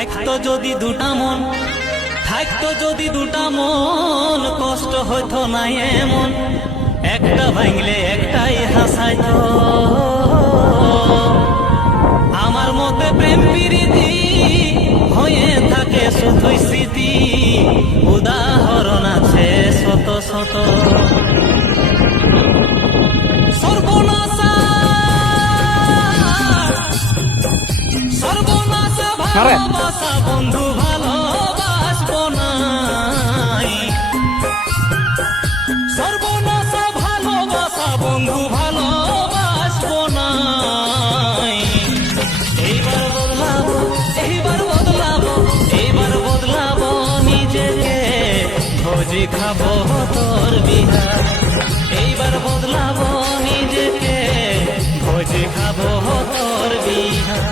থাকতো যদি দুটা মন, থাকতো যদি দুটা মন, কষ্ট হইতো না এমন। একটা ভাঙলে একটাই হাসাইতো। আমার মতে প্রেম প্রীতি হয়ে থাকে শুধুই স্মৃতি, উদাহরণ আছে শত শত। সর্বনাশা সর্বনাশা ভালোবাসা বন্ধু ভালোবাসবো নাই। সর্বনাশা ভালোবাসা বন্ধু ভালোবাসবো নাই। এইবার বদলাবো, এইবার বদলাবো, এইবার বদলাবো নিজেকে, ভোজি খাবো তোর বিহার। এইবার বদলাবো নিজেকে, ভোজি খাবো তোর বিহার।